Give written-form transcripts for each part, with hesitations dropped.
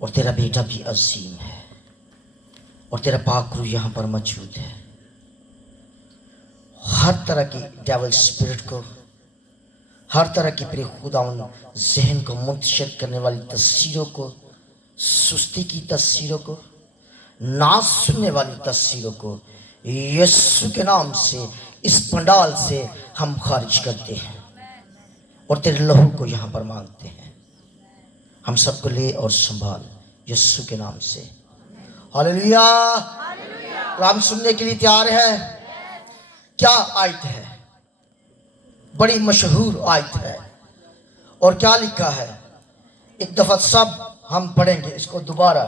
और तेरा बेटा भी अजीम है और तेरा पाक रूह यहाँ पर मौजूद है। हर तरह की डेविल स्पिरिट को, हर तरह की प्रिय खुदावन जहन को मुंतशिर करने वाली तस्वीरों को, सुस्ती की तस्वीरों को, ना सुनने वाली तस्वीरों को यीशु के नाम से इस पंडाल से हम खारिज करते हैं और तेरे लहू को यहाँ पर मांगते हैं। हम सबको ले और संभाल यीशु के नाम से। हालेलुया। कलाम सुनने के लिए तैयार है? क्या आयत है? बड़ी मशहूर आयत है। और क्या लिखा है? एक दफा सब हम पढ़ेंगे इसको दोबारा।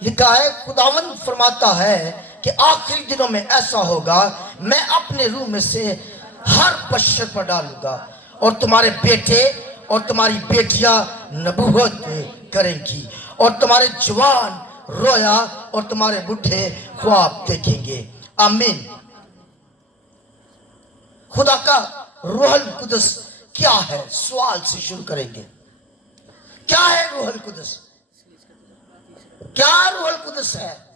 लिखा है, खुदावंद फरमाता है कि आखिरी दिनों में ऐसा होगा, मैं अपने रूह में से हर बशर पर डालूंगा और तुम्हारे बेटे और तुम्हारी बेटियां नबूवत करेंगी और तुम्हारे जवान रोया और तुम्हारे बुढ़े ख्वाब देखेंगे। आमीन। खुदा का रूहुल कुदस क्या है? सवाल से शुरू करेंगे। क्या है रूहुल कुदस? क्या रूहुल कुदस है?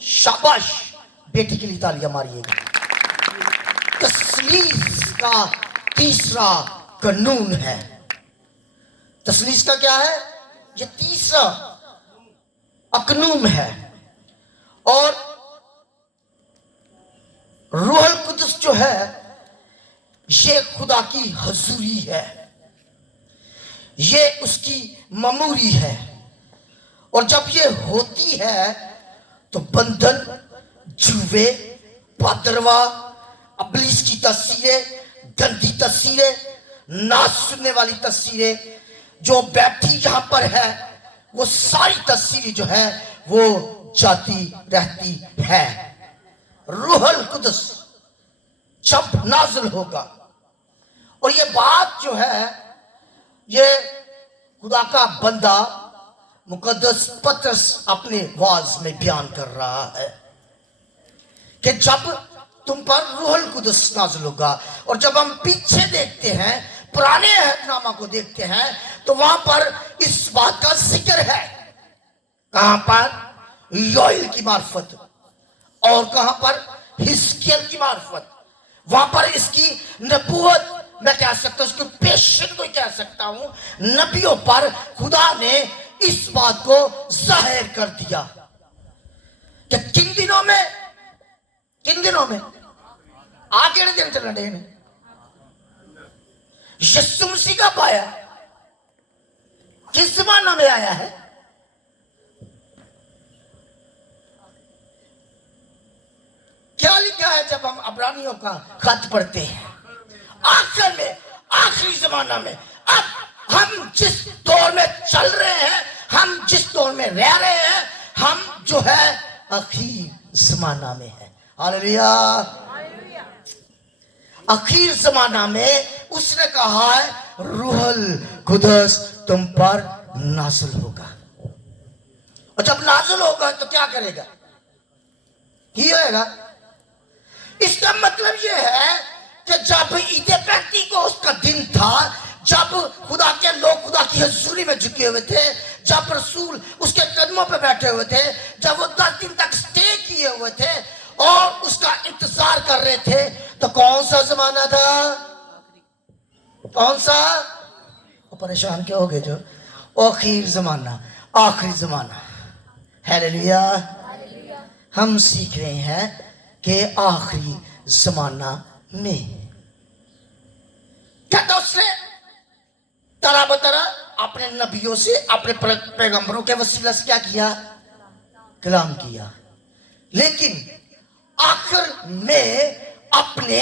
शाबाश, बेटी के लिए तालियां मारिएगा। तस्लीस का तीसरा कानून है। तस्लीस का क्या है? ये तीसरा अकनूम है। और रूहुल कुदस जो है ये खुदा की हजूरी है, ये उसकी ममूरी है। और जब ये होती है तो बंधन, जुए, पादरवा, अबलीस की तस्वीरें, गंदी तस्वीरें, ना सुनने वाली तस्वीरें जो बैठी यहां पर है, वो सारी तस्वीरें जो है वो जाती रहती है। रूहुल कुदस जब नाज़िल होगा, और ये बात जो है ये खुदा का बंदा मुकद्दस पतरस अपने वाज में बयान कर रहा है कि जब तुम पर रूहुल कुदस नाज़िल होगा। और जब हम पीछे देखते हैं, पुराने अहदनामा को देखते हैं, तो वहां पर इस बात का जिक्र है। कहां पर? योएल की मार्फत। और कहां पर? हिजकिय्याह की मार्फत। वहां पर इसकी नबूवत, मैं कह सकता हूं, उसको पेशन को कह सकता हूं, नबियों पर खुदा ने इस बात को जाहिर कर दिया कि किन दिनों में आगे दिन चलने देने यीशु मसीह का पाया किस जमाना में आया है? क्या लिखा है जब हम अब्रानियों का खत पढ़ते हैं? आखिर में, आखिरी जमाना में। अब हम जिस दौर में चल रहे हैं, हम जिस दौर में रह रहे हैं, हम जो है आखिरी जमाना में है। हालेलुया। आखिर जमाना में उसने कहा है रूहुल कुदस तुम पर नाज़िल होगा। और जब नाज़िल होगा तो क्या करेगा? ही होएगा। इसका मतलब यह है कि जब ईद पेंतीकोस्त का दिन था, जब खुदा के लोग खुदा की हजूरी में झुके हुए थे, जब रसूल उसके कदमों पे बैठे हुए थे, जब वो 10 दिन तक स्टे किए हुए थे और उसका इंतजार कर रहे थे, तो कौन सा जमाना था? कौन सा? परेशान क्यों हो गए? जो आखिर जमाना, आखिरी जमाना। हालेलुया। हम सीख रहे हैं कि आखिरी जमाना में क्या उसने तरह बतरा अपने नबियों से, अपने पैगंबरों के वसीला से क्या किया? कलाम किया। लेकिन आखिर में अपने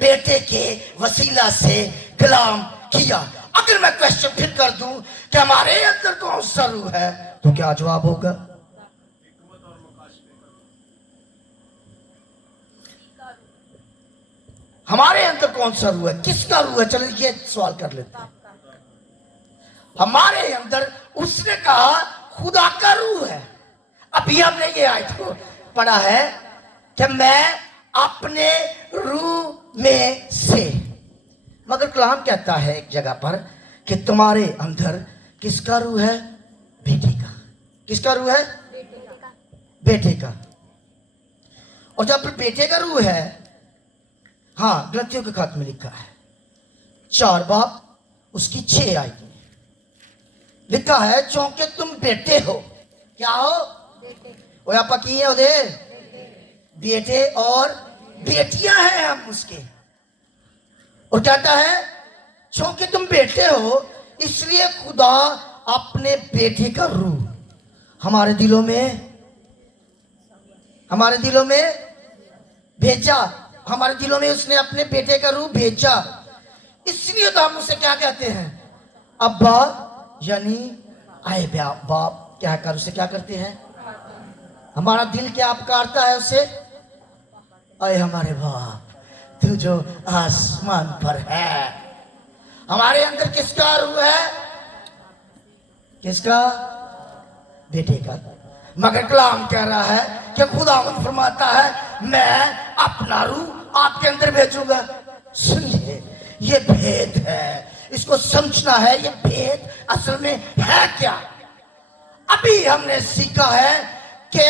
बेटे के वसीला से कलाम किया। अगर मैं क्वेश्चन फिर कर दूं कि हमारे अंदर कौन सा रूह है, तो क्या जवाब होगा? हमारे अंदर कौन सा रूह है? किसका रूह है? चलिए ये सवाल कर लेते हैं। हमारे अंदर उसने कहा खुदा का रूह है। अभी हमने ये आयत को पढ़ा है कि मैं अपने रूह में से, मगर कलाम कहता है एक जगह पर कि तुम्हारे अंदर किसका रूह है? बेटे का। किसका रूह है? बेटे का। और जब बेटे का रूह है, हाँ, गलतियों के खाते में लिखा है 4 बाब उसकी 6 आयतें लिखा है, चूंकि तुम बेटे हो। क्या हो? वो आप की है उधर बेटे और बेटियां हैं हम उसके। और कहता है चूंकि तुम बेटे हो इसलिए खुदा अपने बेटे का रूह हमारे दिलों में भेजा। हमारे दिलों में उसने अपने बेटे का रूह भेजा। इसलिए तो हम उसे क्या कहते हैं? अब्बा, यानी आए बाप। क्या कर उसे क्या करते हैं? हमारा दिल क्या पुकारता है उसे? अरे हमारे बाप, तू जो आसमान पर है। हमारे अंदर किसका रूह है? किसका? बेटे का। मगर कलाम कह रहा है कि खुदावंद फरमाता है मैं अपना रूह आपके अंदर भेजूंगा। सुनिए, ये भेद है, इसको समझना है। ये भेद असल में है क्या? अभी हमने सीखा है कि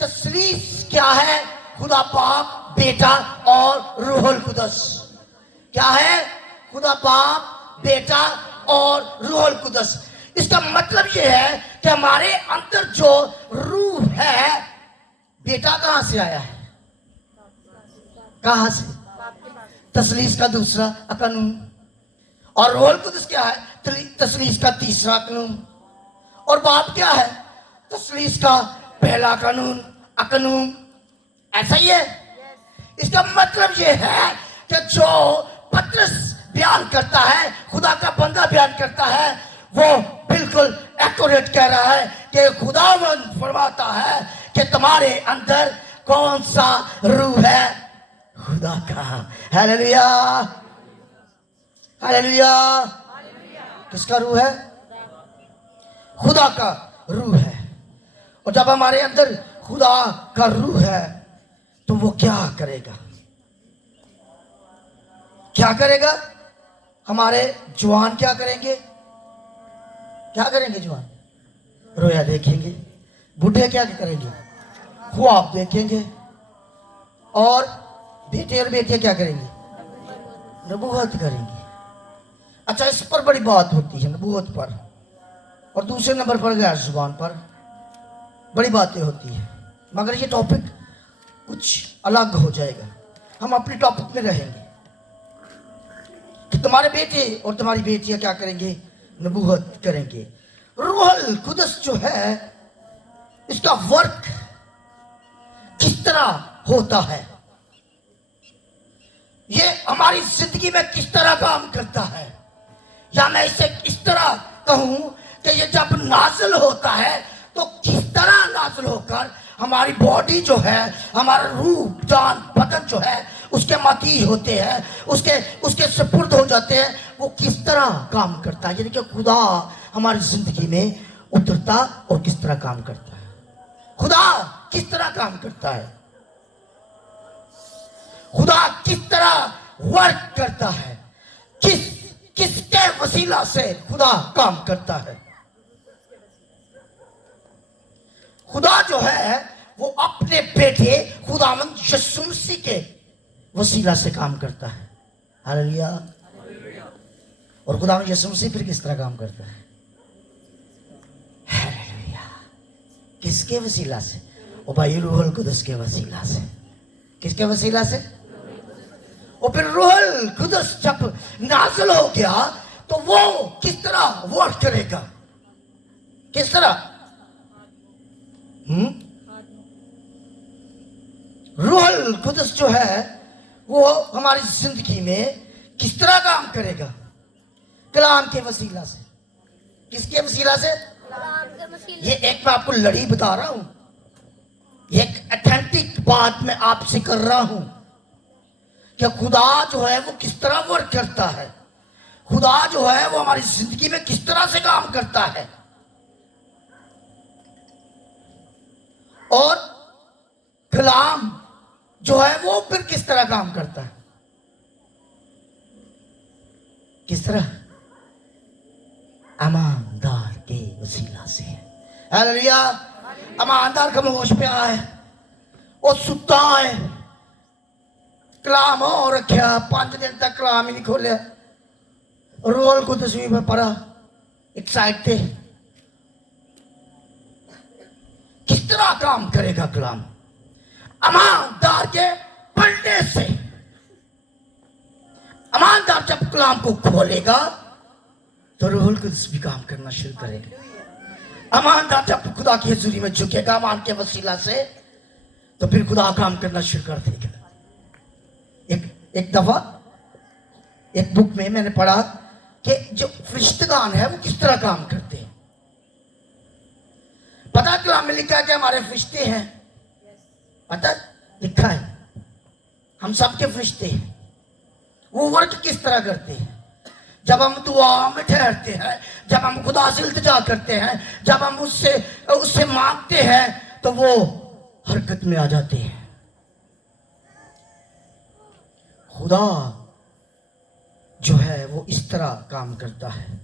तसलीस क्या है? खुदा बाप, बेटा और रूहुल कुदस। क्या है? खुदा बाप, बेटा और रूहुल कुदस। इसका मतलब यह है कि हमारे अंदर जो रूह है, बेटा कहां से आया है? कहां से? तसलीस का दूसरा कानून। और रूहुल कुदस क्या है? तसलीस का तीसरा कानून। और बाप क्या है? तसलीस का पहला कानून। ऐसा ही है। इसका मतलब यह है कि जो पतरस बयान करता है, खुदा का बंदा बयान करता है, वो बिल्कुल एक्यूरेट कह रहा है कि खुदावंद फरमाता है कि तुम्हारे अंदर कौन सा रूह है? खुदा का। Hallelujah, hallelujah. किसका रूह है? खुदा का रूह है। और जब हमारे अंदर खुदा का रूह है तो वो क्या करेगा? क्या करेगा? हमारे जवान क्या करेंगे? क्या करेंगे जवान? रोया देखेंगे। बूढ़े क्या करेंगे? ख्वाब देखेंगे। और बेटे और बेटियां क्या करेंगे? नबूवत करेंगे। अच्छा, इस पर बड़ी बात होती है, नबूवत पर। और दूसरे नंबर पर गैर जुबान पर बड़ी बातें होती है। मगर ये टॉपिक कुछ अलग हो जाएगा। हम अपने टॉपिक में रहेंगे कि तुम्हारे बेटे और तुम्हारी बेटियां क्या करेंगे? नबूवत करेंगे। रूहुल कुदस जो है, इसका वर्क किस तरह होता है? ये हमारी जिंदगी में किस तरह काम करता है? या मैं इसे इस तरह कहूं कि ये जब नाज़िल होता है तो किस तरह नाज़िल होकर हमारी बॉडी जो है, हमारा रूह, जान, बदन जो है, उसके मती होते हैं, उसके सुपुर्द हो जाते हैं। वो किस तरह काम करता है? यानी कि खुदा हमारी जिंदगी में उतरता और किस तरह काम करता है? खुदा किस तरह काम करता है? खुदा किस तरह वर्क करता है? किसके वसीला से खुदा काम करता है? खुदा जो है वो अपने बेटे खुदावंद यीशु मसीह के वसीला से काम करता है। हालेलुया। और खुदावंद यीशु मसीह फिर किस तरह काम करता है? हालेलुया। किसके वसीला से? ओ भाई, रूहुल कुदस के वसीला से। किसके वसीला से? और फिर रूहुल कुदस जब नाज़िल हो गया तो वो किस तरह वर्क करेगा? किस तरह? रूहुल कुदस जो है वो हमारी जिंदगी में किस तरह काम करेगा? कलाम के वसीला से। किसके वसीला से? ये एक मैं आपको लड़ी बता रहा हूं, एक ऑथेंटिक बात मैं आपसे कर रहा हूं कि खुदा जो है वो किस तरह वर्क करता है। खुदा जो है वो हमारी जिंदगी में किस तरह से काम करता है। और कलाम जो है वो फिर किस तरह काम करता है? किस तरह? ईमानदार वसीला से। हालेलुया। ईमानदार खामोश पे आए और सुता है, कलाम हो रखा, 5 दिन तक कलाम ही नहीं खोलिया। रोल को तस्वीर में पढ़ा एक साइड थे। किस तरह काम करेगा कलाम? ईमानदार के पढ़ने से। ईमानदार जब कलाम को खोलेगा तो रूहुल कुद्स भी काम करना शुरू करेगा। ईमानदार जब खुदा की हजूरी में झुकेगा ईमान के वसीला से, तो फिर खुदा काम करना शुरू कर देगा। एक दफा एक बुक में मैंने पढ़ा कि जो फरिश्तेगान है वो किस तरह काम करते हैं। पता कलाम में लिखा है कि हमारे फरिश्ते हैं, पता लिखा है हम सबके फरिश्ते हैं। वो वर्क किस तरह करते हैं? जब हम दुआ में ठहरते हैं, जब हम खुदा से इल्तिजा करते हैं, जब हम उससे मांगते हैं, तो वो हरकत में आ जाते हैं। खुदा जो है वो इस तरह काम करता है।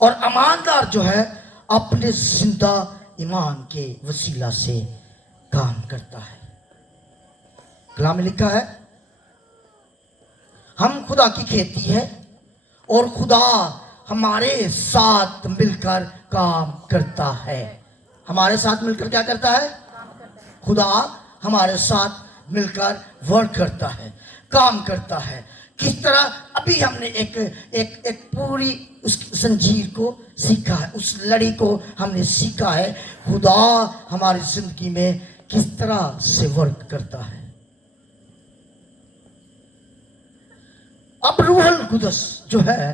और ईमानदार जो है अपने जिंदा ईमान के वसीला से काम करता है। कलाम में लिखा है हम खुदा की खेती है और खुदा हमारे साथ मिलकर काम करता है। हमारे साथ मिलकर क्या करता है? खुदा हमारे साथ मिलकर वर्क करता है, काम करता है। किस तरह? अभी हमने एक पूरी उस जंजीर को सीखा है, उस लड़ी को हमने सीखा है। खुदा हमारी जिंदगी में किस तरह से वर्क करता है। अब रूहुल कुद्स जो है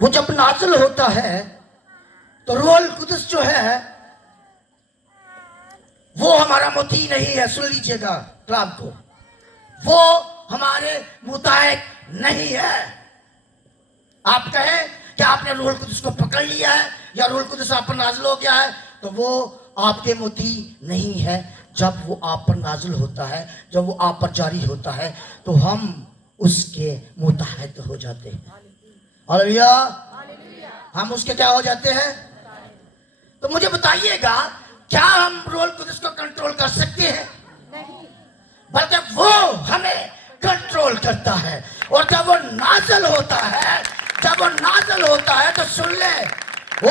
वो जब नाज़िल होता है तो रूहुल कुद्स जो है वो हमारा मोती नहीं है। सुन लीजिएगा कलाम को, वो हमारे मुताबिक नहीं है। आप कहें कि आपने रूहुल कुद्स को पकड़ लिया है या रूहुल कुद्स आप पर नाज़िल हो गया है, तो वो आपके मोती नहीं है। जब वो आप पर नाज़िल होता है, जब वो आप पर जारी होता है, तो हम उसके मुताहिद हो जाते हैं। हालेलुया। हम उसके क्या हो जाते हैं? तो मुझे बताइएगा, क्या हम रूहुल कुद्स को कंट्रोल कर सकते हैं? नहीं, बल्कि वो हमें कंट्रोल करता है। और जब वो नाज़िल होता है, जब वो नाज़िल होता है, तो सुन ले,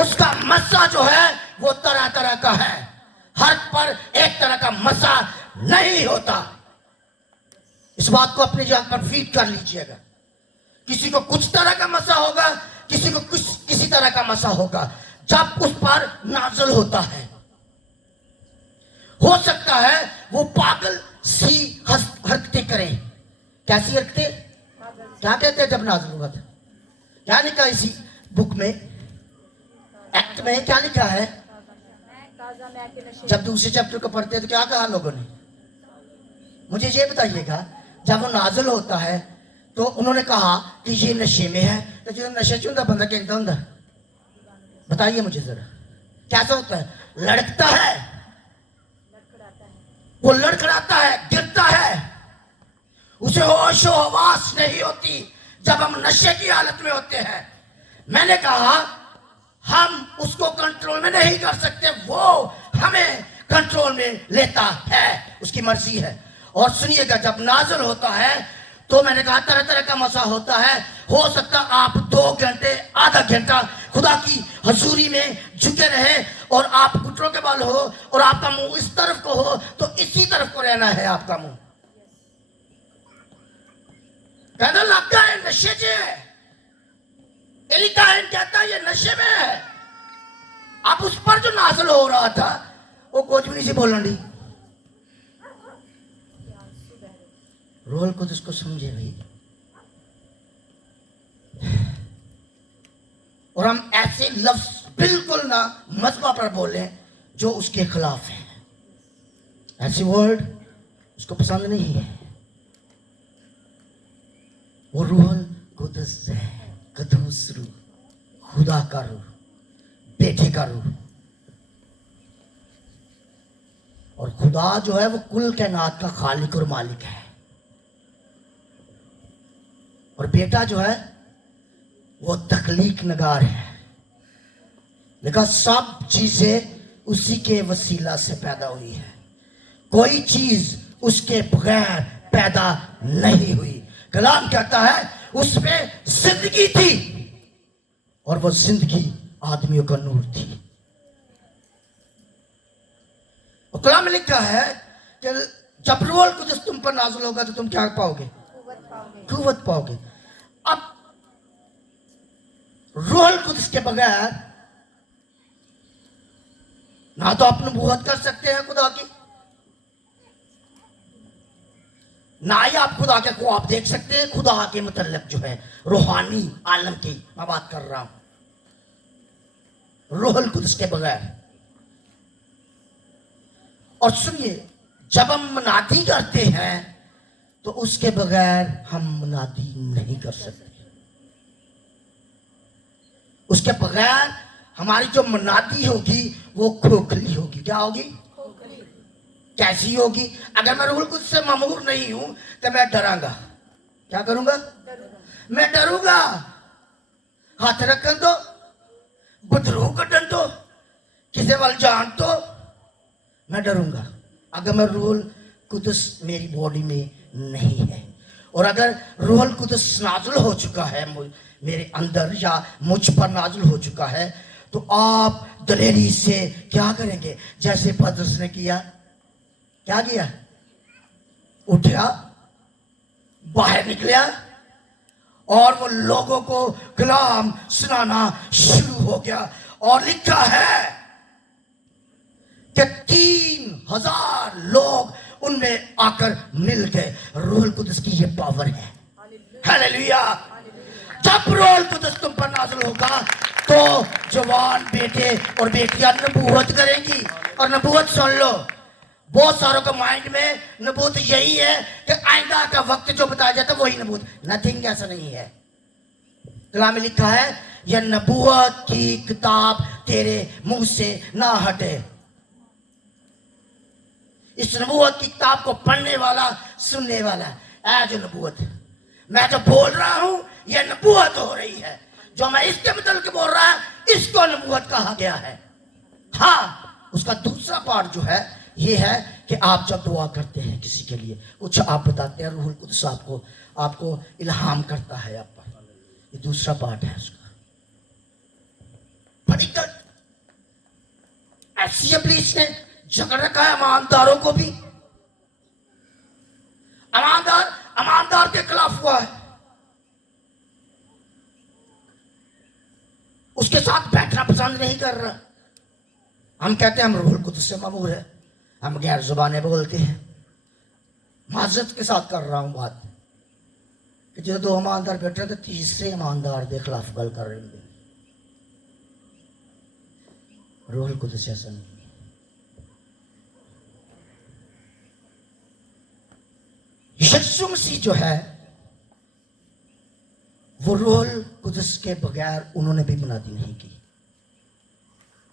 उसका मसा जो है वो तरह तरह का है। हर पर एक तरह का मसा नहीं होता। इस बात को अपने जान पर फीड कर लीजिएगा। किसी को कुछ तरह का मसा होगा, किसी को किसी तरह का मसा होगा जब उस पर नाज़िल होता है। हो सकता है वो पागल सी हरकतें करें। कैसी हरकतें? क्या कहते हैं जब नाज़िल हुआ था? क्या लिखा इसी बुक में, एक्ट में क्या लिखा है? जब दूसरे चैप्टर को पढ़ते हैं तो क्या कहा लोगों ने? मुझे ये बताइएगा, जब वो नाज़िल होता है तो उन्होंने कहा कि ये नशे में है। तो जो नशे चुंदा बंदा कहता होता, बताइए मुझे जरा, कैसा होता है? लड़कता है, वो लड़खड़ाता है, गिरता है, उसे होश व हवास नहीं होती जब हम नशे की हालत में होते हैं। मैंने कहा हम उसको कंट्रोल में नहीं कर सकते, वो हमें कंट्रोल में लेता है, उसकी मर्जी है। और सुनिएगा, जब नाज़िल होता है तो मैंने कहा तरह तरह का मसा होता है। हो सकता आप 2 घंटे, आधा घंटा खुदा की हजूरी में झुके रहे और आप घुटनों के बल हो और आपका मुंह इस तरफ को हो, तो इसी तरफ को रहना है आपका मुंह। कहना लगता है नशे से है, एली काहन कहता है ये नशे में है। अब उस पर जो नाज़िल हो रहा था वो कुछ भी नहीं से बोलने दी। रूहुल कुद्स को समझे भाई। और हम ऐसे लफ्ज बिल्कुल ना मजहबा पर बोले जो उसके खिलाफ है। ऐसे वर्ड उसको पसंद नहीं है। वो रूहुल कुद्स है, कदूस रूह, खुदा का रूह, बेटे का रूह। और खुदा जो है वो कुल कायनात का खालिक और मालिक है। और बेटा जो है वो तख्लीक नगार है, लिखा सब चीजें उसी के वसीला से पैदा हुई है, कोई चीज उसके बगैर पैदा नहीं हुई। कलाम कहता है उसमें जिंदगी थी और वो जिंदगी आदमियों का नूर थी। और कलाम में लिखा है कि जब रूह कुद्दुस तुम पर नाज़िल होगा तो तुम क्या पाओगे? कुव्वत पाओगे। अब रूह कुद्दुस के बगैर ना तो आप नबूवत कर सकते हैं खुदा की, ना ही आप खुदा के को आप देख सकते हैं। खुदा के मतलब जो है रूहानी आलम की मैं बात कर रहा हूं, रूहुल कुद्दुस के बगैर। और सुनिए, जब हम मुनादी करते हैं तो उसके बगैर हम मुनादी नहीं कर सकते। उसके बगैर हमारी जो मुनादी होगी वो खोखली होगी। क्या होगी? कैसी होगी? अगर मैं रूहुल कुद्दुस से ममूर नहीं हूं तो मैं डरांगा। क्या करूंगा? मैं डरूंगा। हाथ रखन दो, बदरू कटन दो, किसी वाल जान तो मैं डरूंगा। अगर मैं रूहुल कुद्दुस मेरी बॉडी में नहीं है, और अगर रूहुल कुद्दुस नाज़िल हो चुका है मेरे अंदर या मुझ पर नाज़िल हो चुका है, तो आप दलेरी से क्या करेंगे? जैसे पतरस ने किया। क्या किया? उठा, बाहर निकला और वो लोगों को कलाम सुनाना शुरू हो गया। और लिखा है कि 3000 लोग उनमें आकर मिल गए। रूहुल कुद्दुस की ये पावर है। हालेलुया। जब रूहुल कुद्दुस तुम पर नाज़िल होगा तो जवान बेटे और बेटियां नबूवत करेंगी। और नबूवत सुन लो, बहुत सारों के माइंड में नबूवत यही है कि आइंदा का वक्त जो बताया जाता है वही नबूवत। नथिंग, ऐसा नहीं है। कलाम में लिखा है यह नबूवत की किताब तेरे मुंह से ना हटे। इस नबूवत की किताब को पढ़ने वाला, सुनने वाला है जो नबूवत। मैं जो बोल रहा हूं यह नबूवत हो रही है। जो मैं इसके मतलब के बोल रहा है इसको नबूवत कहा गया है। हाँ, उसका दूसरा पार्ट जो है ये है कि आप जब दुआ करते हैं किसी के लिए, कुछ आप बताते हैं, रूहुल कुद्दुस आपको इल्हाम करता है आप पर। ये दूसरा पार्ट है उसका। बड़ी ऐसी पुलिस ने जकड़ रखा है ईमानदारों को भी। ईमानदार के खिलाफ हुआ है, उसके साथ बैठना पसंद नहीं कर रहा। हम कहते हैं हम रूहुल कुद्दुस से ममूर है, हम गैर जुबानें बोलते हैं। माजरत के साथ कर रहा हूं बात कि जो 2 ईमानदार बैठे तो तीसरे ईमानदार के खिलाफ गल कर रहे हैं। रूहुल कुद्दुस ऐसा नहीं। यीशु मसीह जो है वो रूहुल कुद्दुस के बगैर उन्होंने भी मुनादी नहीं की।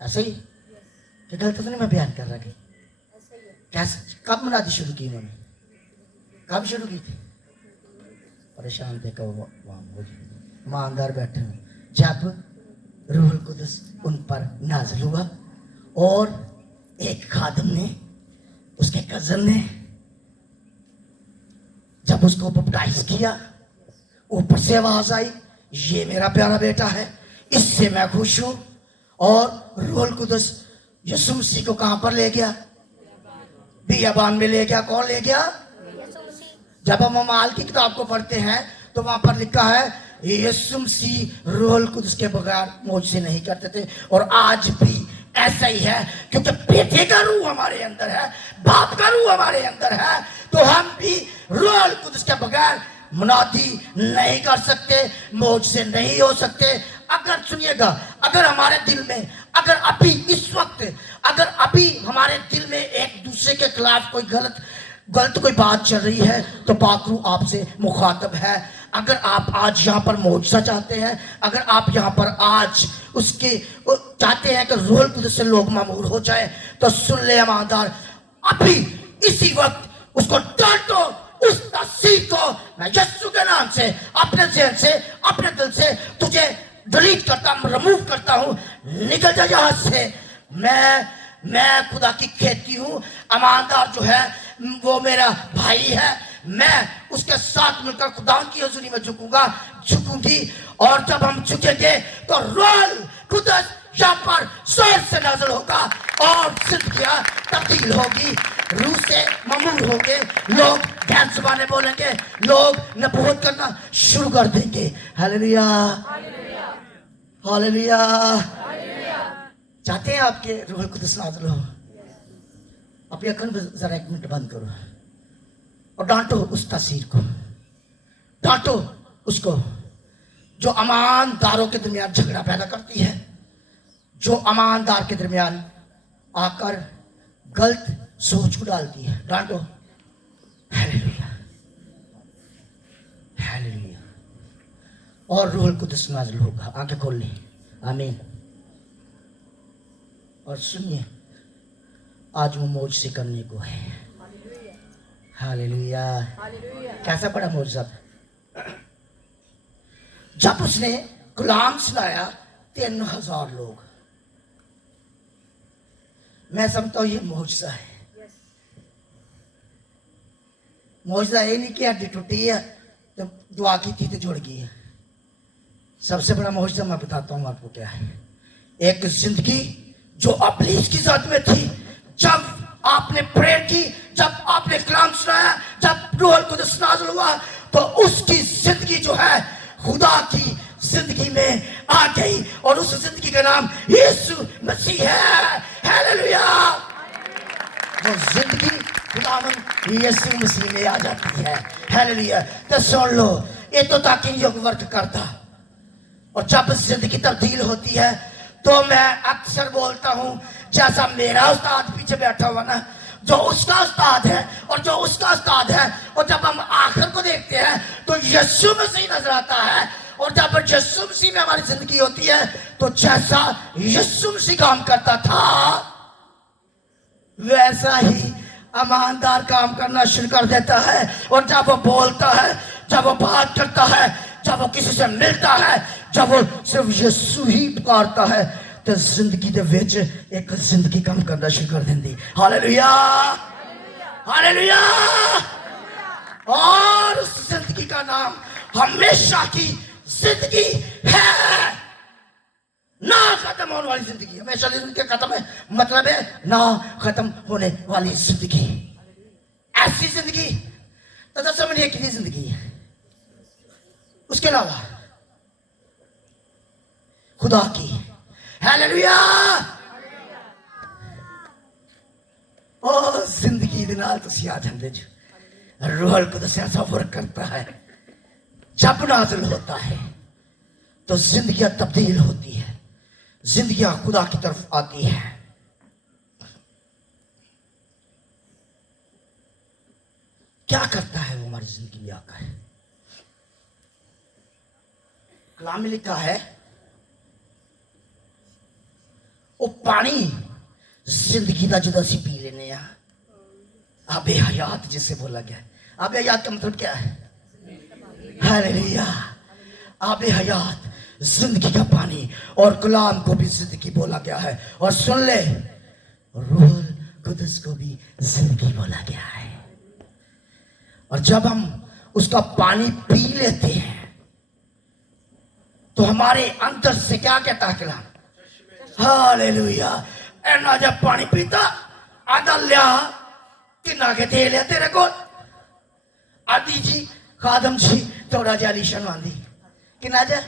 ऐसे ही कि गलत तो नहीं मैं बयान कर रहा कि कैसे, कब मुनादी शुरू की उन्होंने? कब शुरू की थी? परेशान थे कब ईमानदार बैठे हुए, जब रूहुल कुद्दुस उन पर नाज़िल हुआ और एक खादिम ने, उसके कजन ने जब उसको बपटाइज किया, ऊपर से आवाज आई ये मेरा प्यारा बेटा है, इससे मैं खुश हूं। और रूहुल कुद्दुस यीशु मसीह को कहां पर ले गया? बियाबान में ले गया। कौन ले गया? जब हम अमाल की किताब को पढ़ते हैं तो वहां पर लिखा है यीशु मसीह रूहुल कुद्दुस के बगैर मौजज़े नहीं करते थे। और आज भी ऐसा ही है, क्योंकि बेटे का रूह हमारे अंदर है, बाप का रूह हमारे अंदर है, तो हम भी रूहुल कुद्दुस के बगैर मुनादी नहीं कर सकते, मौजज़े नहीं हो सकते। अगर सुनिएगा, अगर हमारे दिल में, अगर अभी इस वक्त, अगर अभी हमारे दिल में एक दूसरे के खिलाफ कोई गलत कोई बात चल रही है तो पाक रूह आपसे मुखातब है। अगर आप आज यहाँ पर मौजज़ा चाहते हैं, अगर आप यहाँ पर आज उसके चाहते हैं कि रूहुल कुद्दुस से लोग मामूर हो जाए, तो सुन ले ईमानदार, अभी इसी वक्त उसको डांटो, उस तस्वीर को मैं यीशु के नाम से अपने ज़हन से, अपने दिल से तुझे डिलीट करता हूं, रिमूव करता हूं। निकल जा यहाँ से। मैं खुदा की खेती हूँ। ईमानदार जो है वो मेरा भाई है। मैं उसके साथ मिलकर खुदा की हजूरी में झुकूंगी। और जब हम झुकेंगे तो रोल कुदस यहाँ पर जोर से नाज़िल होगा और जिंदगियां तब्दील होगी। रूह से ममूर होंगे लोग, गैर जुबानें बोलेंगे लोग, नबूवत करना शुरू कर देंगे। Hallelujah, hallelujah. चाहते हैं आपके रूह कुदस नाज़िल हो? अपनी अखन जरा 1 मिनट बंद करो और डांटो उस तासीर को, डांटो उसको जो ईमानदारों के दरमियान झगड़ा पैदा करती है, जो ईमानदार के दरमियान आकर गलत सोच को डालती है। डांटो। Hallelujah, hallelujah. और रूह कुदस नाज़िल होगा। आंखें खोल ली। आमीन। और सुनिए, आज वो मौजज़े करने को है। हालेलुया। कैसा बड़ा मौजज़ा था जब उसने गुलाम सुनाया 3000 लोग। मैं समझता हूं ये मौजज़ा है। मौजज़ा ये नहीं कि हड्डी टूटी है तो दुआ की थी तो जुड़ गई है। सबसे बड़ा मौजज़ा मैं बताता हूँ आपको क्या है। एक जिंदगी जो इब्लीस की जात में थी, जब आपने प्रेयर की, जब आपने कलाम सुनाया, जब रूह कुदस नाज़िल हुआ, तो उसकी जिंदगी जो है खुदा की जिंदगी में आ गई और उस जिंदगी का नाम यीशु मसीह है। हालेलुया। वो जिंदगी खुदावंद यीशु मसीह में आ जाती है। हालेलुया। तो सुन लो, ये तो ताकि योग वर्क करता। और जब जिंदगी तब्दील होती है तो मैं अक्सर बोलता हूं, जैसा मेरा उस्ताद पीछे बैठा हुआ ना, जो उसका उस्ताद है और जो उसका उस्ताद है, और जब हम आखिर को देखते हैं तो यीशु मसीह नजर आता है। और जब यीशु मसीह में हमारी जिंदगी होती है तो जैसा यीशु मसीह काम करता था वैसा ही ईमानदार काम करना शुरू कर देता है। और जब वो बोलता है, जब वो बात करता है, जब वो किसी से मिलता है, जब वो सिर्फ यीशु ही पुकारता है, तो जिंदगी दे विच एक जिंदगी काम करना शुरू कर देंदी। Hallelujah, hallelujah. और उस जिंदगी का नाम हमेशा की जिंदगी है। ना खत्म होने वाली जिंदगी। हमेशा जिंदगी खत्म है मतलब है ना खत्म होने वाली जिंदगी। ऐसी जिंदगी तो समझिए कितनी जिंदगी है। उसके अलावा खुदा की। हालेलुया। ओ जिंदगी दे नाल तुसीं आ जांदे जो रूह कुदस ऐसा वर्क करता है। जब नाज़िल होता है तो जिंदगियां तब्दील होती है, जिंदगियां खुदा की तरफ आती है। क्या करता है वो हमारी जिंदगी में आकर? कलाम में लिखा है वो पानी जिंदगी का जो असी पी लेने आबे हयात जिसे बोला गया है। आबे हयात का मतलब क्या है? हालेलुया। आबे हयात जिंदगी का पानी, और कलाम को भी जिंदगी बोला गया है। और सुन ले, रूह कुदस को भी जिंदगी बोला गया है। और जब हम उसका पानी पी लेते हैं तो हमारे अंदर से क्या कहता है कलाम? हालेलुया। ऐना जब पानी पीता आधा लिया किन्ना के दे लिया तेरे को आदि जी खादम जी थोड़ा जा लिशन आंदी किन्ना जा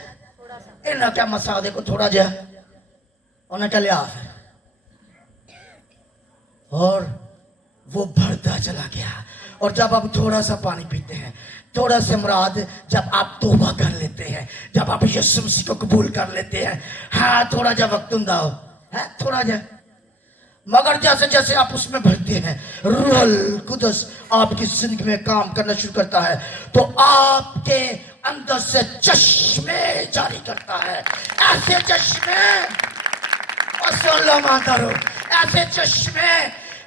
इन्ना क्या मसा देखो थोड़ा जा उन्हें क्या लिया और वो भरता चला गया। और जब आप थोड़ा सा पानी पीते हैं, थोड़ा से मुराद जब आप तौबा कर लेते हैं, जब आप यीशु मसीह को कबूल कर लेते हैं, हाँ थोड़ा जा वक्त हुंदा हो है थोड़ा जा, मगर जैसे जैसे आप उसमें भरते हैं रूह कुदस आपकी जिंदगी में काम करना शुरू करता है तो आपके अंदर से चश्मे जारी करता है। ऐसे चश्मे, और सुन लो मातारो, ऐसे चश्मे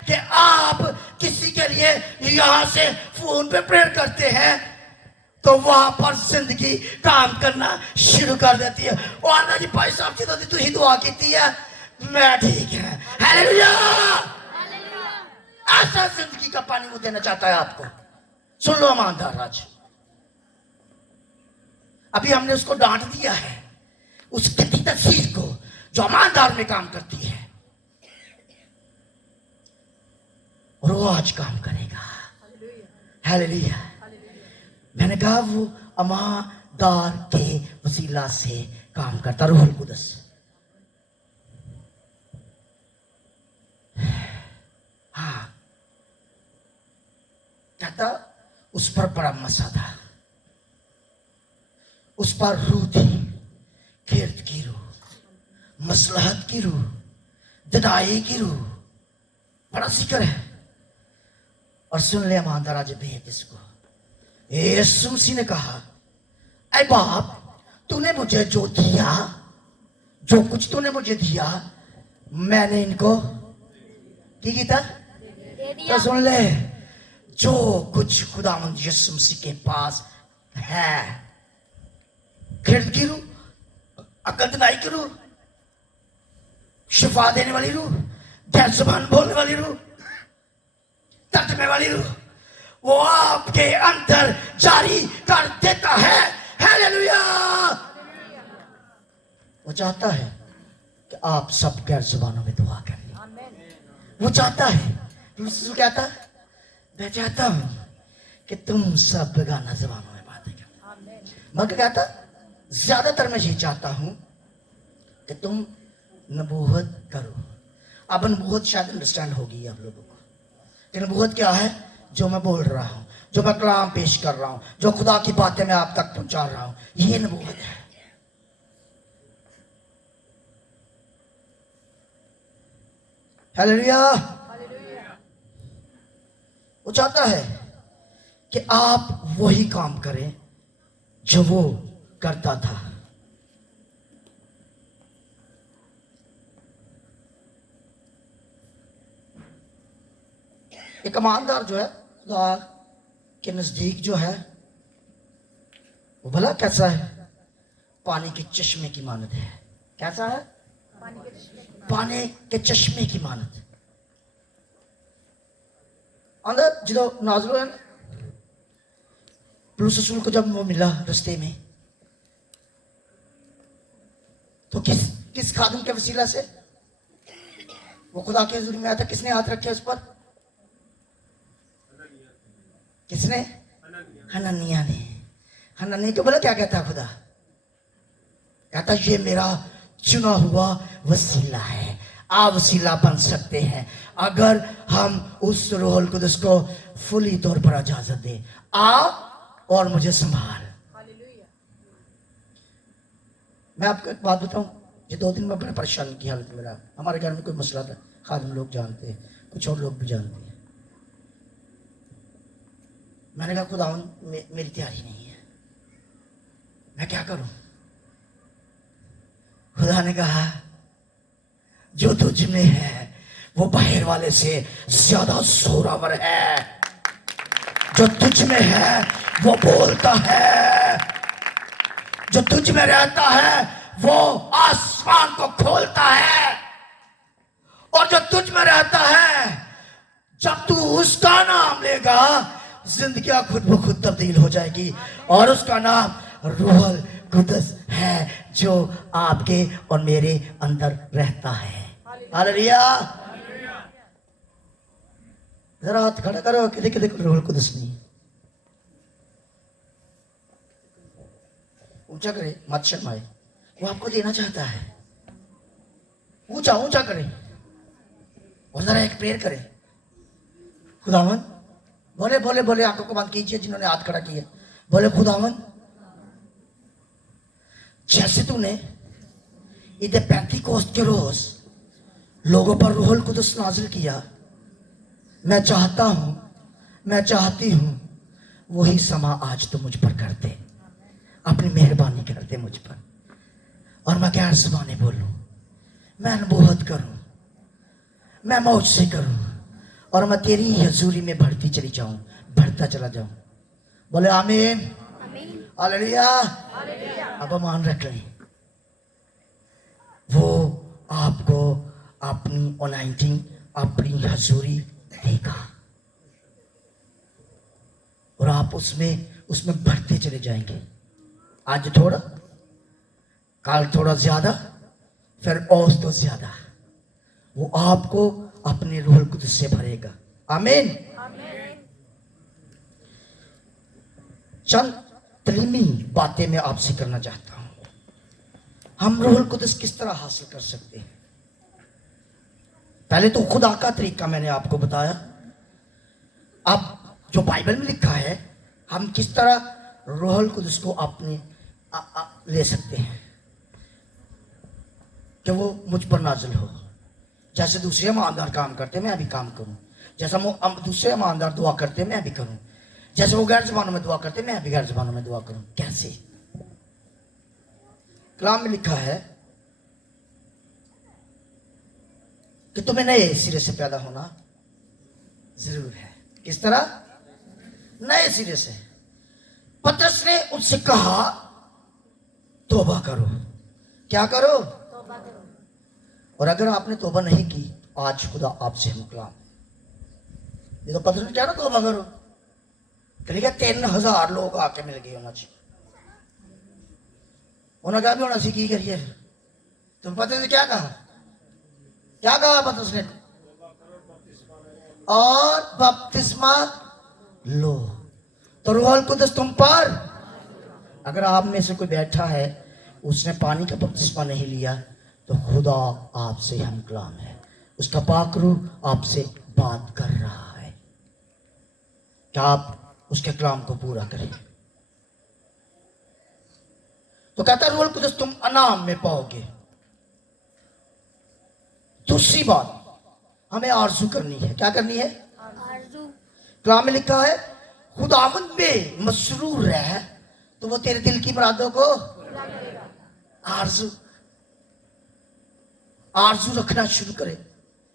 कि आप किसी के लिए यहां से फोन पे प्रेयर करते हैं तो वहां पर जिंदगी काम करना शुरू कर देती है। और आना जी भाई साहब जी तो तू ही दुआ की है, मैं ठीक है। हालेलुया। ऐसा जिंदगी का पानी वो देना चाहता है आपको। सुन लो ईमानदार आज, अभी हमने उसको डांट दिया है, उस गंदी तस्वीर को जो ईमानदार में काम करती है, और वो आज काम करेगा। हालेलुया। मैंने कहा वो ईमानदार के वसीला से काम करता रूहुल कुदस। हाँ, कहता उस पर बड़ा मसा था, उस पर रूह थी, किरत की रूह, मसलहत की रूह, दनाई की रूह, बड़ा जिक्र है। और सुन ले ईमानदार आज भेद इसको। यीशु मसीह ने कहा, ऐ बाप, तूने मुझे जो दिया, जो कुछ तूने मुझे दिया, मैंने इनको की था। तो सुन ले, जो कुछ खुदावंद यीशु मसीह के पास है, खिरत की रूह, अकल दनाई की रूह, शिफा देने वाली रूह, गैर जुबान बोलने वाली रूह, तर्जमे वाली रूह, वो आपके अंदर जारी कर देता है। हालेलुया। वो चाहता है कि आप सब गैर जुबानों में दुआ करें। वो चाहता है, कहता है, मैं चाहता हूं कि तुम सब बेगाना जुबानों में बातें करो। मगर कहता, ज्यादातर मैं ये चाहता हूं कि तुम नबूवत करो। अब नबूवत शायद अंडरस्टैंड होगी आप लोगों को कि नबूवत क्या है। जो मैं बोल रहा हूं, जो मैं कलाम पेश कर रहा हूं, जो खुदा की बातें मैं आप तक पहुंचा रहा हूं, ये नबूवत है। हालेलुया। वो चाहता है कि आप वही काम करें जो वो करता था। एक ईमानदार जो है खुदा के नजदीक जो है, वो भला कैसा है? पानी के चश्मे की मानद है। कैसा है? पानी के चश्मे की मानद। अंदर जो नाज़िल है, पुलिस रसूल को जब वो मिला रास्ते में, तो किस खादिम के वसीला से वो खुदा के हुजूर में आया था? किसने हाथ रखे उस पर? किसने? हननिया ने। हननिया को बोला क्या कहता खुदा? कहता ये मेरा चुना हुआ वसीला है, आप वसीला बन सकते हैं अगर हम उस रूहुल कुदस को फुली तौर पर इजाजत दें। आ और मुझे संभाल। मैं आपको एक बात बताऊं, ये 2 दिन में बड़ा परेशान की हालत मेरा। हमारे घर में कोई मसला था, खादिम लोग जानते हैं, कुछ और लोग भी जानते हैं। मैंने कहा खुदावन मेरी तैयारी नहीं है, मैं क्या करूं? खुदा ने कहा जो तुझ में है वो बाहर वाले से ज्यादा जोरावर है। जो तुझ में है वो बोलता है, जो तुझ में रहता है वो आसमान को खोलता है, और जो तुझ में रहता है जब तू उसका नाम लेगा जिंदगी खुद ब खुद तब्दील हो जाएगी। और उसका नाम रूहुल कुदस है जो आपके और मेरे अंदर रहता है। हालेलुया। जरा हाथ खड़ा करो कि देखो देखो रूहुल कुदस नहीं। ऊंचा करे, मत शर्माए, वो आपको देना चाहता है। ऊंचा ऊंचा करे और जरा एक प्रेयर करे। खुदावन बोले बोले बोले, आंखों को बंद कीजिए जिन्होंने हाथ खड़ा किया। बोले खुदावन जैसे तूने ईद पेंतीकोस्त के रोज लोगों पर रूहुल कुदस नाजिल किया, मैं चाहता हूं, मैं चाहती हूं वही समा आज तो मुझ पर कर दे। अपनी मेहरबानी कर दे मुझ पर, और मैं गैर ज़बानें बोलूं, मैं नबूवत करूं, मैं मौज से करूं, और मैं तेरी हजूरी में बढ़ती चली जाऊं, बढ़ता चला जाऊं। बोले आमीन। हालेलुया। अब मान रख लें, वो आपको अपनी अनाइंटिंग, अपनी हजूरी देगा और आप उसमें बढ़ते चले जाएंगे। आज थोड़ा, कल थोड़ा ज्यादा, फिर और तो ज्यादा वो आपको अपने रूह कुदस से भरेगा। आमीन। चंद तलीमी बातें मैं आपसे करना चाहता हूं। हम रूह कुदस किस तरह हासिल कर सकते हैं? पहले तो खुदा का तरीका मैंने आपको बताया। अब जो बाइबल में लिखा है, हम किस तरह रूह कुदस को अपने ले सकते हैं कि वो मुझ पर नाजिल हो। जैसे दूसरे ईमानदार काम करते मैं भी काम करूं, जैसा दूसरे ईमानदार दुआ करते मैं भी करूं, जैसे वो गैर जबानों में दुआ करते मैं भी गैर जबानों में दुआ करूं। कैसे? कलाम में लिखा है कि तुम्हें नए सिरे से पैदा होना जरूर है। किस तरह? नए सिरे से। पतरस ने उससे कहा तौबा करो। क्या करो? तौबा करो। और अगर आपने तौबा नहीं की, आज खुदा आपसे हम कलाम। ये तो पतरस ने क्या ना तौबा करो, कहेगा 3000 लोग आके मिल गए होना चाहिए। उन्होंने क्या भी होना चाहिए, की करिए। तुम पतरस ने क्या कहा? क्या कहा पतरस ने? और बपतिस्मा लो तो रूह कुदस तुम पर। अगर आप में से कोई बैठा है उसने पानी का बपतिस्मा नहीं लिया, तो खुदा आपसे हम कलाम है, उसका पाक रूह आपसे बात कर रहा है कि आप उसके कलाम को पूरा करें। तो कहता है रूह कुदस तुम अनाम में पाओगे। दूसरी बात हमें आरजू करनी है। क्या करनी है? आरजू। कलाम में लिखा है खुदावंद में मसरूर रह तो वो तेरे दिल की मुरादों को आरजू आरजू रखना शुरू करे।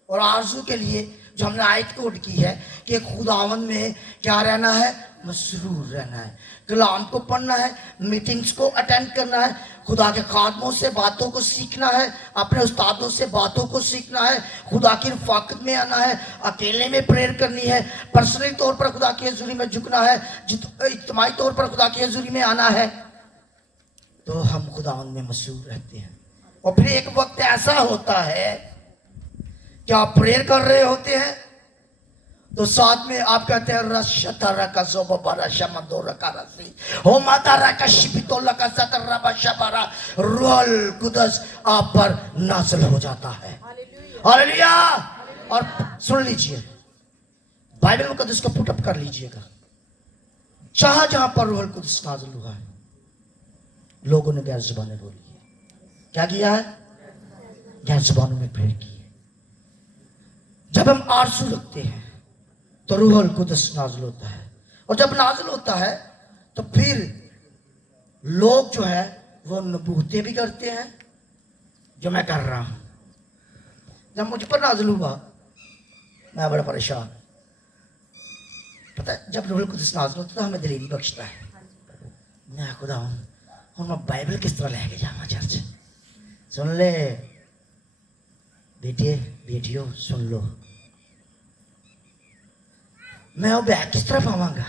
और आरजू के लिए जो हमने आयत कोड की है कि खुदावंद में क्या रहना है? मसरूर रहना है, कलाम को पढ़ना है, मीटिंग्स को अटेंड करना है, खुदा के खादमों से बातों को सीखना है, अपने उस्तादों से बातों को सीखना है, खुदा की रफ़ाकत में आना है, अकेले में प्रेयर करनी है, पर्सनली तौर पर खुदा की हजूरी में झुकना है, इज्तिमाई तौर पर खुदा की हजूरी में आना है, तो हम खुदावंद में मसरूर रहते हैं। और फिर एक वक्त ऐसा होता है कि आप प्रेयर कर रहे होते हैं तो साथ में आप कहते हैं रशतरा का ज़ोबरा शमंदोरा का रसी हो मातारा का शिबितोला का सतरा बशबरा रूह कुदस आप पर नाज़िल हो जाता है। हालेलुया। और सुन लीजिए, बाइबल मुकद्दस को पुट अप कर लीजिएगा। जहां जहां पर रूह कुदस नाज़िल हुआ है, लोगों ने गैर ज़ुबानें बोली है। क्या किया है? गैर ज़ुबानों में प्रेयर की है। जब हम आरज़ू रखते हैं तो रूह कुदस नाज़िल होता है, और जब नाज़िल होता है तो फिर लोग जो है वो नबूतें भी करते हैं, जो मैं कर रहा हूं। जब मुझ पर नाज़िल हुआ मैं बड़ा परेशान। पता है, जब रूह कुदस नाज़िल होता है तो हमें दिलेरी बख्शता है। मैं खुदा हूं, मैं बाइबल किस तरह लेके जाऊंगा चर्च? सुन ले बेटे बेटियों, सुन लो, मैं वो बैग किस तरह पावांगा?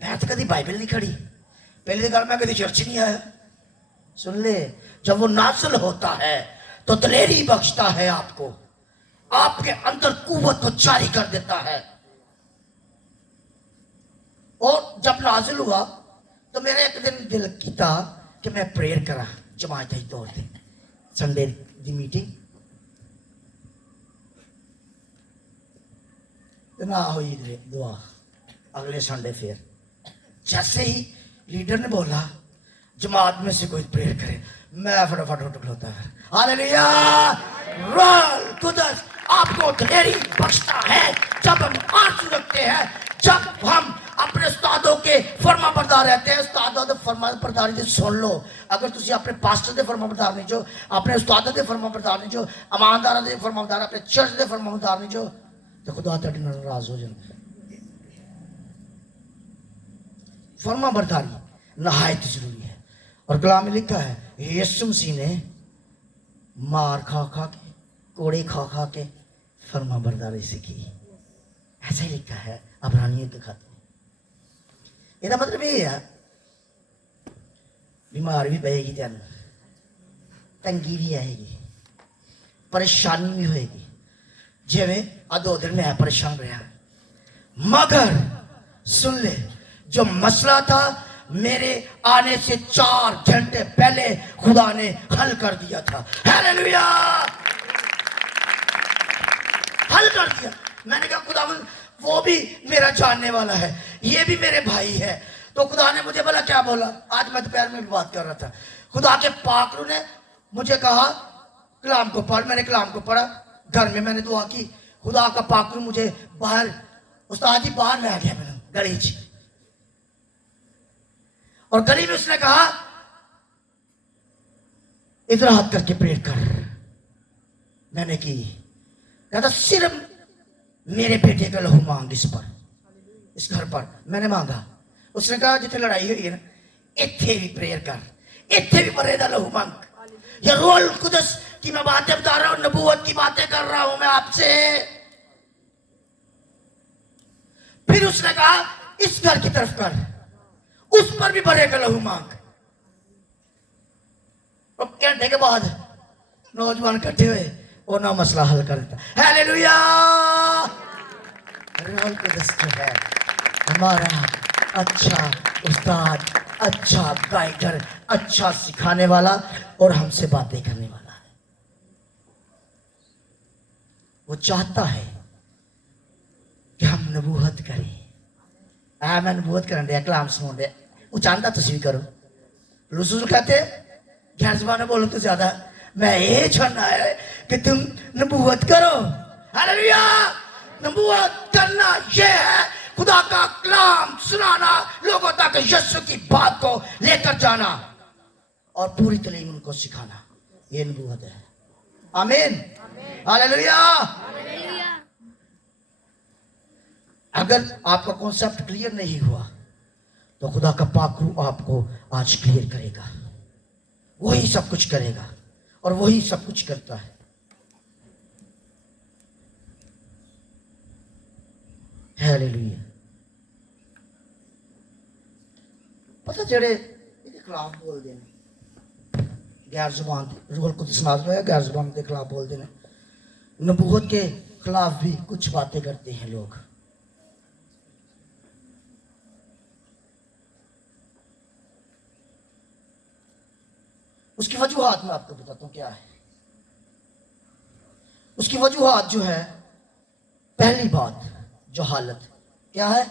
मैं तो कभी बाइबल नहीं खड़ी, पहले तो मैं कभी चर्च नहीं आया। सुन ले, जब वो नाज़िल होता है तो दिलेरी बख्शता है आपको, आपके अंदर कुव्वत को जारी कर देता है। और जब नाज़िल हुआ तो मेरे एक दिन दिल किया कि मैं प्रेयर करा जमायती तौर पे, संडे दी मीटिंग ना हुई दुआ। अगले संडे फिर जैसे ही लीडर ने बोला जमात में से कोई प्रेयर करे, मैं फटाफट उठ खलोता है। हालेलुया। रूह कुदस आपको दिलेरी बख्शता है जब हम आरज़ू रखते हैं, जब हम अपने उस्तादों के फरमा बरदार रहते हैं। उस्तादों के फरमा बरदारी जो सुन लो, अगर तुम अपने पास्टर के फरमा बरदार नहीं जो, अपने उस्तादों के फरमा बरदार नहीं जो, ईमानदारों के फरमा बरदार, अपने चर्च के फरमा बरदार नहीं जो, तो खुदा तेरे नाल नाराज हो जाता है। फरमा बरदारी नहायत जरूरी है। और कलाम में लिखा है यीशु मसीह ने मार खा खा के, कोड़े खा खा के फर्मा बरदारी से की। ऐसा ही लिखा है अबरानियों के खत में। ਇਹਦਾ मतलब ये है बीमार भी पएगी, तेन तंगी भी आएगी, परेशानी भी होएगी। जिमें आ 2 दिन में परेशान रहा, मगर सुन ले, जो मसला था मेरे आने से 4 घंटे पहले खुदा ने हल कर दिया था। हालेलुया, हल कर दिया। मैंने कहा खुदा वो भी मेरा जानने वाला है, ये भी मेरे भाई है। तो खुदा ने मुझे बोला, क्या बोला? आज मैं दोपहर में भी बात कर रहा था। खुदा के पाकरू ने मुझे कहा कलाम को पढ़। मैंने कलाम को पढ़ा, घर में मैंने दुआ की। खुदा का पाकरू मुझे बाहर, उस्ताद जी बाहर में आ गया मैंने गली च, और गली में उसने कहा इधर हाथ करके प्रेयर कर। मैंने की, कहता सिर्फ मेरे बेटे का लहू मांग इस पर, इस घर पर। मैंने मांगा। उसने कहा जिथे लड़ाई हुई है ना, इथे भी प्रेयर कर, इथे भी बरे दा लहू मांग। ये रोल कुदस की मैं बातें बता रहा हूं, नबूवत की बातें कर रहा हूं मैं आपसे। फिर उसने कहा इस घर की तरफ कर, उस पर भी बरे का लहू मांग। और घंटे के बाद नौजवान इकट्ठे हुए, वो ना मसला हल कर देता। हालेलुया, रोल कुदस जो है हमारा अच्छा उस्ताद, अच्छा गाइडर, अच्छा सिखाने वाला और हमसे बातें करने वाला है। वो चाहता है कि हम नबूवत करें। मैं नबूवत करने दे, कलाम सुन दे, वो चाहता तुम भी करो। रसूल कहते गैर ज़बान बोलो तो ज्यादा, मैं ये चाहना है कि तुम नबूवत करो। हालेलुया, नबूवत करना ये है खुदा का कलाम सुनाना, लोगों तक यीशु की बात को लेकर जाना और पूरी तालीम उनको सिखाना, ये नबूवत है। आमीन, हालेलुया। अगर आपका कॉन्सेप्ट क्लियर नहीं हुआ तो खुदा का पाकरू आपको आज क्लियर करेगा। वही सब कुछ करेगा और वही सब कुछ करता है। हालेलुया। पता जेड़े इहदे खिलाफ बोलते हैं, गैर जुबान रूह कुदस नाज़िल होया गैर जुबान के खिलाफ बोलते हैं, नबूवत के खिलाफ भी कुछ बातें करते हैं लोग। उसकी वजूहात मैं आपको बताता हूं क्या है। उसकी वजूहात जो है, पहली बात जहालत। क्या है?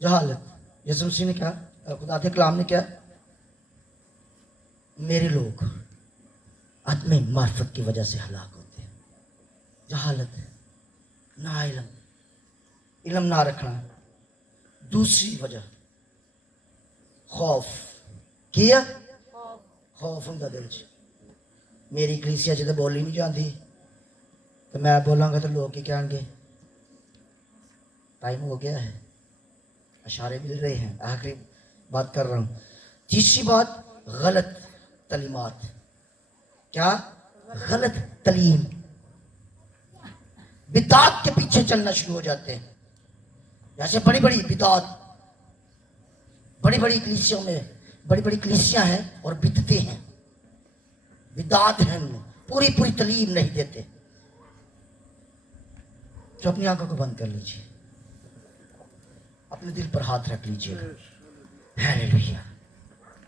जहालत। यीशु मसीह ने क्या, खुदा के कलाम ने क्या, मेरे लोग आत्म मार्फत की वजह से हलाक होते हैं। जहालत, ना इलम, इलम ना रखना। दूसरी वजह खौफ। किया खौफ होंगे दिल च। मेरी कलीसिया च तो बोली नहीं जाती, तो मैं बोलांगा तो लोग क्या कहेंगे? टाइम हो गया है, इशारे मिल रहे हैं, आखिरी बात कर रहा हूं। तीसरी बात गलत तलीमात। क्या? गलत तलीम। बिदात के पीछे चलना शुरू हो जाते हैं। जैसे बड़ी बड़ी बिदात, बड़ी बड़ी कलीसियों में बड़ी बड़ी कलीसियां हैं और बिदते हैं, बिदात हैं, उनमें पूरी पूरी तलीम नहीं देते। तो अपनी आंखों को बंद कर लीजिए, अपने दिल पर हाथ रख लीजिए। हालेलुया।